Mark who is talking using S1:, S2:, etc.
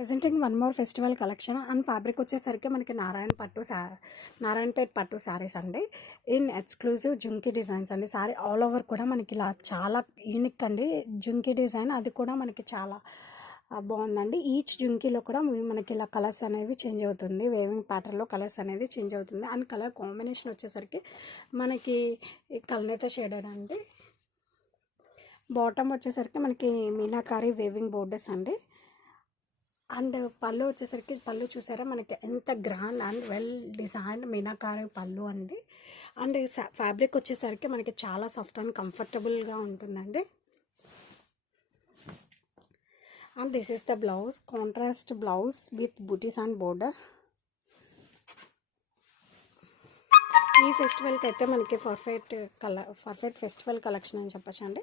S1: Presenting one more festival collection. And fabric వచ్చేసరికి మనకి నారాయణ పట్టు శా నారాయణపేట్ పట్టు శారీస్ అండి. ఇన్ ఎక్స్క్లూజివ్ జుంకీ డిజైన్స్ అండి. శారీ ఆల్ ఓవర్ కూడా మనకి ఇలా చాలా యూనిక్ అండి. జుంకీ డిజైన్ అది కూడా మనకి చాలా బాగుందండి. ఈచ్ జుంకీలో కూడా మనకి ఇలా కలర్స్ అనేవి చేంజ్ అవుతుంది. వేవింగ్ ప్యాటర్న్లో కలర్స్ అనేది చేంజ్ అవుతుంది. అండ్ కలర్ కాంబినేషన్ వచ్చేసరికి మనకి కలనేత కల్నేత షేడెడ్ అండి. బాటమ్ వచ్చేసరికి మనకి మీనాకారి వేవింగ్ బోర్డర్స్ అండి. అండ్ పళ్ళు వచ్చేసరికి పళ్ళు చూసారా? మనకి ఎంత grand and well design Meenakari పళ్ళు అండి. అండ్ ఫ్యాబ్రిక్ వచ్చేసరికి మనకి చాలా సాఫ్ట్ అండ్ కంఫర్టబుల్గా ఉంటుందండి. And this is the blouse contrast blouse with butis and border ఈ ఫెస్టివల్కి అయితే మనకి పర్ఫెక్ట్ కల పర్ఫెక్ట్ ఫెస్టివల్ కలెక్షన్ అని చెప్పచ్చు అండి